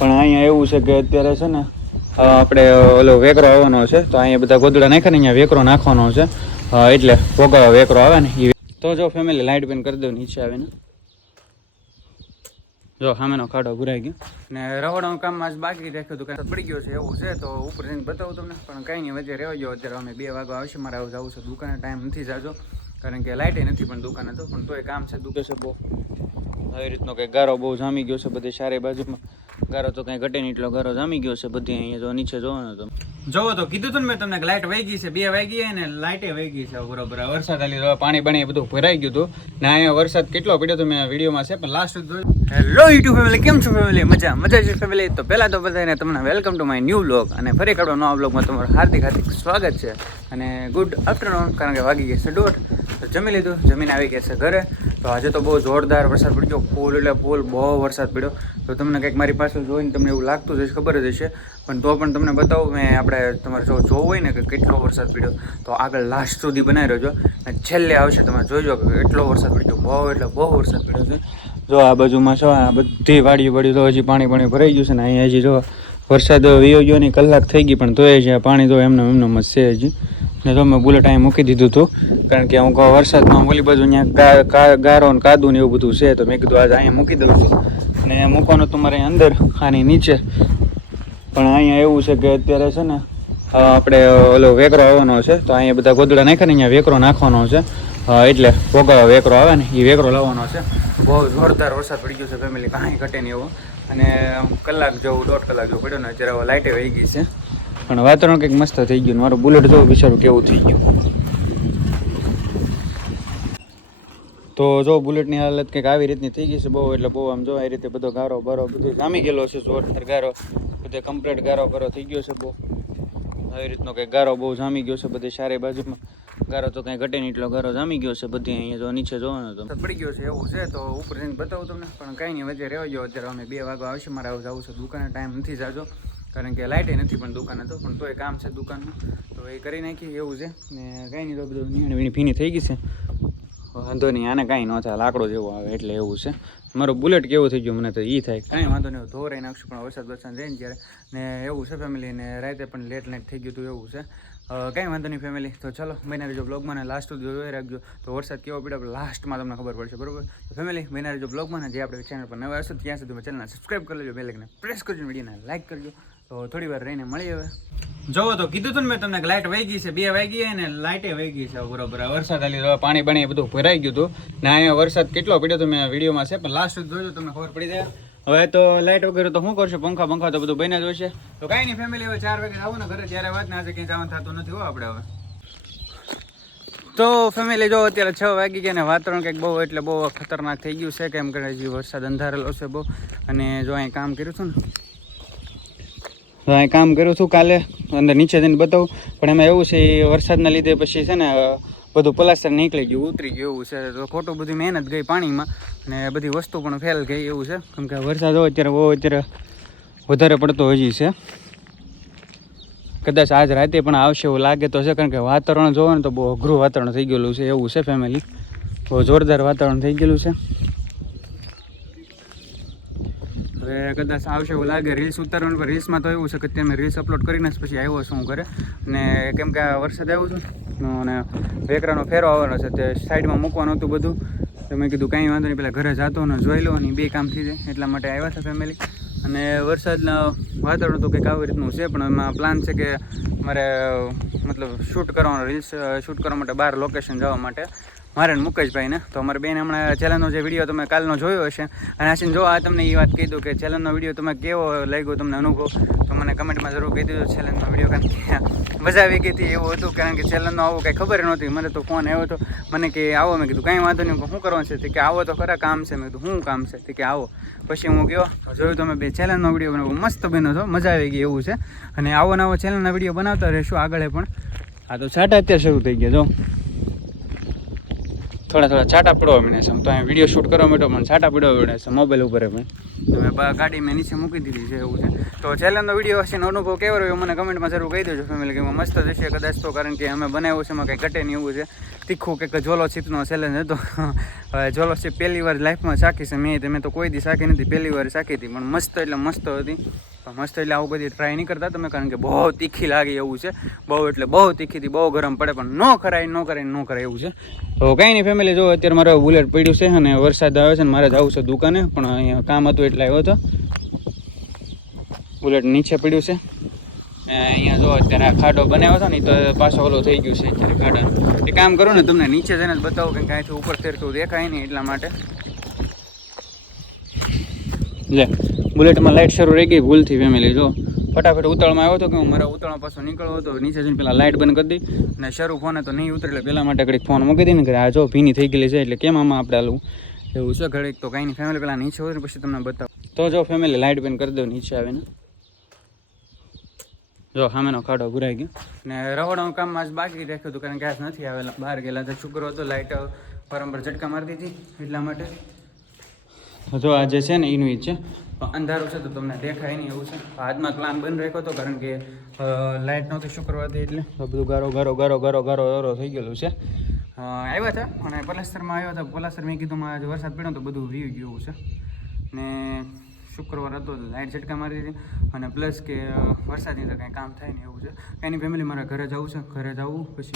પણ અહીંયા એવું છે કે અત્યારે છે ને આપણે ઓલો વેકરો આવવાનો છે, તો અહીંયા બધા ગોદડા નાખે ને અહીંયા વેકરો નાખવાનો છે. એટલે ભોગા વેકરો આવે ને એ તો જો ફેમિલી લાઇટ બેન કરી દઉં નીચે આવીને. જો સામેનો ખાડો ભુરાઈ ગયો. ને રવાડાનું કામ આજ બાકી રાખ્યું હતું પડી ગયો છે એવું છે, તો ઉપર જઈને બતાવું તમને. પણ કંઈ નહીં, વચ્ચે રહેવા ગયો અત્યારે અમે બે વાગો આવશે, મારે આવું જવું છે, દુકાને ટાઈમ નથી જાજો. કારણ કે લાઇટે નથી પણ દુકાને તો પણ તોય કામ છે દુકે છે બહુ. આવી રીતનો કંઈક ગારો બહુ જામી ગયો છે, બધી સારી બાજુમાં. ગારો તો કંઈ ઘટે નહીં, એટલો ગારો જામી ગયો છે બધી, અહીંયા જો નીચે જોવો તો જોવો તો કીધું તું ને મેં તમને લાઇટ વહી ગઈ છે, બે વાગી ને લાઇટે વહી ગઈ છે બરોબર વરસાદ તો પાણી બાણી બધું ભરાઈ ગયું હતું. ને અહીંયા વરસાદ કેટલો પડ્યો તો મેં વિડીયોમાં છે, પણ લાસ્ટ જોયું. હેલો યુટ્યુબ ફેમિલી કેમ છો ફેમિલી મજા મજા છે ફેમિલી તો પહેલાં તો બધાને તમને welcome to my new blog અને ફરી કાઢો નવા બ્લોગમાં તમારું હાર્દિક હાર્દિક સ્વાગત છે. અને ગુડ આફ્ટરનૂન કારણ કે વાગી ગયા છે દોઢ. તો જમી લીધું, જમીને આવી ગયા છે ઘરે. તો આજે તો બહુ જોરદાર વરસાદ પડ્યો, ફૂલ એટલે ફૂલ બહુ વરસાદ પડ્યો. તો તમને કંઈક મારી પાસે જોઈને તમને એવું લાગતું જ હશે, ખબર જ હશે. પણ તો પણ તમને બતાવું, મેં આપણે તમારે જો જોવું હોય ને કે કેટલો વરસાદ પડ્યો, તો આગળ લાસ્ટ સુધી બનાવી રહ્યો અને છેલ્લે આવશે તમે જોઈજો કે એટલો વરસાદ પડ્યો, બહુ એટલે બહુ વરસાદ પડ્યો છે. જો આ બાજુમાં છો, આ બધી વાડીઓ પડી તો હજી પાણી પાણી ભરાઈ ગયું છે ને અહીંયા હજી જો વરસાદ વિયો ગયો ની કલાક થઈ ગઈ, પણ તોય છે પાણી તો એમને એમનો જ છે હજી. ને તો મેં બુલેટ અહીંયા મૂકી દીધું હતું. કારણ કે હું કહું, વરસાદમાં ઓલી બાજુ અહીંયા ગારો ને કાદુ ને એવું બધું છે, તો મેં કીધું આજે અહીંયા મૂકી દઉં છું. અને મૂકવાનું તમારે અંદર, આની નીચે. પણ અહીંયા એવું છે કે અત્યારે છે ને આપણે ઓલો વેકરો આવવાનો છે, તો અહીંયા બધા ગોદડા નાખે ને અહીંયા વેકરો નાખવાનો છે. એટલે ભોગાવા વેકરો આવે ને એ વેકરો લાવવાનો છે. બહુ જોરદાર વરસાદ પડી ગયો છે ફેમિલી કાંઈ ઘટે નહીં એવો. અને કલાક જેવું, દોઢ કલાક જેવું પડ્યો ને, અત્યારે લાઇટે વહી ગઈ છે. પણ વાતાવરણ કંઈક મસ્ત થઈ ગયું મારું બુલેટ જોવું બિચારું કેવું થઈ ગયું. તો જો બુલેટની હાલત કંઈક આવી રીતની થઈ ગઈ છે બહુ, એટલે બહુ આમ જો આ રીતે બધો ગારો બારો બધો જામી ગયેલો છે, જોરદાર ગારો, બધે કમ્પ્લીટ ગારો ગારો થઈ ગયો છે બહુ. આવી રીતનો કંઈક ગારો બહુ જામી ગયો છે બધી સારી બાજુમાં. ગારો તો કંઈ ઘટે નહીં, એટલો ગારો જામી ગયો છે બધી, અહીંયા જો નીચે જોવાનો તો પડી ગયો છે એવું છે, તો ઉપર જઈને બતાવું તમને, પણ કંઈ નહીં વચ્ચે રહેવા ગયો અત્યારે અમે બે વાગો આવશે, મારે આવું જવું છે, દુકાને ટાઈમ નથી જાજો. કારણ કે લાઇટે નથી પણ દુકાને તો પણ તોય કામ છે દુકાનનું તો એ કરી નાખી, એવું છે. ને કંઈ નહીં, તો બધું નીણ વીણી ભીની થઈ ગઈ છે. વાંધો નહીં, આને કાંઈ ન થાય, લાકડો જેવો આવે એટલે એવું છે. મારું બુલેટ કેવું થઈ ગયું મને તો એ થાય. કાંઈ વાંધો નહીં ધોરાઈ નાખશું, પણ વરસાદ વરસાદ રહે ને ત્યારે. ને એવું છે ફેમિલી ને રાતે પણ લેટ નાઇટ થઈ ગયું હતું એવું છે. કાંઈ વાંધો નહીં ફેમિલી તો ચલો મહિના રહેજો બ્લોગમાં લાસ્ટ સુધી જોઈ રાખજો. તો વરસાદ કેવો પડ્યો લાસ્ટમાં તમને ખબર પડશે, બરોબર? તો ફેમિલી મહિના રહેજો બ્લોગમાં જે આપણે ચેનલ પર નવા હશો ત્યાં સુધી ચેનલને સબસ્ક્રાઈબ કરી લેજો બેલેકને પ્રેસ કરજો વિડીયોને લાઇક કરજો. તો થોડી વાર રહીને મળી હવે. જોવો તો કીધું તું ને મેં તમને લાઇટ વહી ગઈ છે, બે વાગી ને લાઇટે વહી ગઈ છે બરોબર વરસાદ આલી રહ્યો, પાણી પાણી બધું ભરાઈ ગયું હતું. ને અહીંયા વરસાદ કેટલો પડ્યો તો મેં વિડીયોમાં છે, પણ લાસ્ટ જોજો, તમને ખબર પડી જાય. હવે તો લાઇટ વગેરે તો શું કરશો? પંખા પંખા તો બધું બને જ હશે તો કાંઈ નહીં ફેમિલી હવે ચાર વાગે આવું ને ઘરે ત્યારે વાત ને આજે કંઈ જવાનું થતું નથી હો આપણે હવે. તો ફેમિલી જો અત્યારે છ વાગી ગયા ને વાતાવરણ કંઈક બહુ એટલે બહુ ખતરનાક થઈ ગયું છે, કેમ કે હજી વરસાદ અંધારેલો છે બહુ. અને જો અહીં કામ કર્યું હતું ને તો અહીં કામ કર્યું હતું કાલે, અંદર નીચે જઈને બતાવું. પણ એમાં એવું છે, એ વરસાદના લીધે પછી છે ને બધું પલાસ્ટર નીકળી ગયું, ઉતરી ગયું એવું છે. તો ખોટું બધી મહેનત ગઈ પાણીમાં અને બધી વસ્તુ પણ ફેલ ગઈ એવું છે. કેમ કે વરસાદ હોય અત્યારે બહુ અત્યારે વધારે પડતો હજી છે. કદાચ આજ રાતે પણ આવશે એવું લાગે તો છે, કારણ કે વાતાવરણ જોવો ને તો બહુ અઘરું વાતાવરણ થઈ ગયેલું છે. એવું છે ફેમિલી બહુ જોરદાર વાતાવરણ થઈ ગયેલું છે. હવે કદાચ આવશે એવું લાગે. રીલ્સ ઉતારવાનું પણ રીલ્સમાં તો એવું છે કે તમે રીલ્સ અપલોડ કરીને પછી આવ્યો છું હું ઘરે. અને કેમ કે વરસાદ આવ્યો છે અને વેકરાનો ફેરો આવવાનો છે, તે સાઈડમાં મૂકવાનું હતું બધું. તો મેં કીધું કાંઈ વાંધો નહીં પહેલાં ઘરે જતો ને જોઈ લો અને બે કામ થઈ જાય. એટલા માટે આવ્યા છે ફેમિલી અને વરસાદના વાતાવરણ તો કંઈક આવી રીતનું છે, પણ એમાં પ્લાન છે કે મારે, મતલબ શૂટ કરવાનો રીલ્સ શૂટ કરવા માટે બહાર લોકેશન જવા માટે. મારે મુકેશભાઈને. તો અમારે બેન હમણાં ચેલનનો જે વીડિયો તમે કાલનો જોયો હશે. અને આશીન જો આ તમને એ વાત કહી દઉં કે ચેલનનો વીડિયો તમે કેવો લાગ્યો તમને અનુભવ, તો મને કમેન્ટમાં જરૂર કહી દીધો ચેલનનો વીડિયો. કારણ કે મજા આવી ગઈ હતી એવું હતું, કારણ કે ચેલનનો આવો કંઈ ખબર નહોતી. મને તો ફોન આવ્યો હતો. મને કે આવો, મેં કીધું કાંઈ વાંધો નહીં. શું કરવાનું છે? કે, આવો તો ખરા, કામ છે. મેં કીધું શું કામ છે? કે, આવો. પછી હું ગયો. જોયું તમે બે ચેલનનો વીડિયો બનાવો મસ્ત બન્યો હતો. મજા આવી ગઈ એવું છે. અને આવો નવો ચેલેન્જના વીડિયો બનાવતા રહીશું આગળ પણ. આ તો સાટા અત્યારે શરૂ થઈ ગયા, જો. થોડા થોડા છાટા પડવા મળે છે. તો અહીંયા વીડિયો શૂટ કરવા માટે મને છાટા પડવા મળે છે. મોબાઈલ ઉપર પણ તમે બા ગાડી મેં નીચે મૂકી દીધી છે એવું છે. તો છેલ્લાનો વીડિયો હશે અનુભવ કેવો રહ્યો મને કમેન્ટમાં જરૂર કહી દેજો ફેમિલી કે મસ્ત જશે કદાચ તો, કારણ કે અમે બનાવ્યું છે, એમાં કંઈ ઘટે નહીં એવું છે. તીખું કે જોલો ચીપનો ચેલેન્જ હતો. જોલો ચીપ પહેલી વાર લાઈફમાં શાકી છે. મેં તમે તો કોઈ દી શાકી નથી, પહેલી વાર શાકી હતી, પણ મસ્ત એટલે મસ્ત હતી. તો મસ્ત એટલે આવું બધી ટ્રાય નહીં કરતા તમે, કારણ કે બહુ તીખી લાગે એવું છે. બહુ એટલે બહુ તીખીથી બહુ ગરમ પડે, પણ ન કરાય ન કરાય ન કરાય એવું છે. તો કંઈ નહીં ફેમિલી જો અત્યારે મારે બુલેટ પડ્યું છે અને વરસાદ આવે છે અને મારે જવું છે દુકાને, પણ અહીંયા કામ હતું એટલે આવ્યો હતો બુલેટ નીચે પડ્યું છે. અહીંયા જો અત્યારે આ ખાડો બનાવ્યો હતો ને તો પાછો ઓલો થઈ ગયું છે અત્યારે ખાડા. એ કામ કરો ને, તમને નીચે જઈને જ બતાવો કે કાંઈથી ઉપર ફેરતું દેખાય નહીં એટલા માટે. લે. બુલેટમાં લાઇટ શરૂ રહી ગઈ, ભૂલથી ફેમિલી જો. ફટાફટ ઉતાળમાં આવ્યો હતો કે હું મારા ઉતાળમાં પાછો નીકળ્યો હતો. નીચે જઈને પેલા લાઇટ બંધ કરી દી અને શરૂ ફોને તો નહીં ઉતરે એટલે પેલા માટે ઘડીક ફોન મૂકી દઈને કે આ જો ભીની થઈ ગયેલી છે એટલે કેમ આમાં આપણે આલું એવું છે ઘડીક તો કાંઈ નહીં. ફેમિલી પેલા નીચે ઉતરે પછી તમને બતાવો. તો જો ફેમિલી લાઇટ બંધ કરી દો નીચે આવીને. જો સામેનો ખાડો ભરાઈ ગયો. ને રવાડાનું કામ આજ બાકી રાખ્યું હતું કારણ કે આજ નથી આવેલા. બહાર ગયેલા તો છોકરો હતો લાઇટ પરંપર ઝટકા મારતી દીધી એટલા માટે. જો આ જે છે ને એનું જ છે. અંધારું છે તો તમને દેખાય નહીં એવું છે. હાથમાં પ્લાન બંધ રાખ્યો હતો કારણ કે લાઇટ નહોતી શુક્રવારથી એટલે. બધું ગારો ગારો ગારો ગારો ગારો ગારો થઈ ગયેલું છે. આવ્યા હતા અને પલાસ્તરમાં આવ્યા હતા. પલાસ્તર મેં કીધું માં વરસાદ પડ્યો તો બધું વી ગયું છે. ને શુક્રવાર હતો લાઇટ ઝટકા મારી હતી અને પ્લસ કે વરસાદની તો કાંઈ કામ થાય ને એવું છે. એની ફેમિલી મારા ઘરે જવું છે. ઘરે જવું પછી